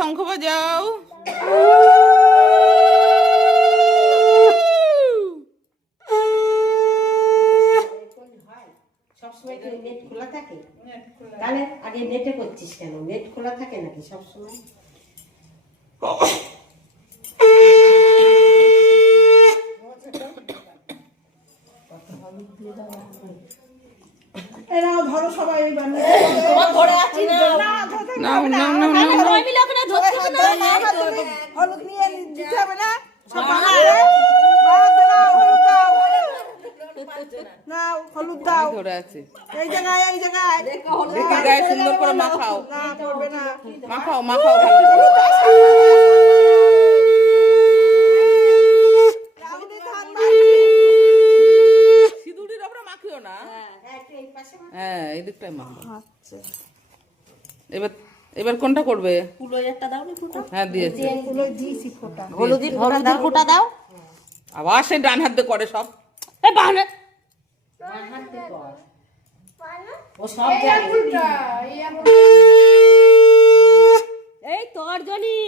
শঙ্খ বাজাও। সবসময় কি নেট খোলা থাকে? তাহলে আগে নেটে করছিস কেন? নেট খোলা থাকে নাকি সবসময়? এরাও ধরো সবাই হলুদ নিয়ে দিতে হবে না? সব নাও হলুদ দাও। ধরে আছে এই জায়গায় এই জায়গায় দেখি গায়ে সুন্দর করে মাখাও। না পড়বে না। মাখাও মাখাও ভালো করে। সিঁদুরের ওপরে মাখিও না। হ্যাঁ এই দিকটাই মাখো। আচ্ছা এবার এবার কোনটা করবে? হ্যাঁ দিয়েছি। হলুদের ফোঁটা দাও। আবার সে ডান হাত দিয়ে করে সব। ও সব জানে। এই তোর জনি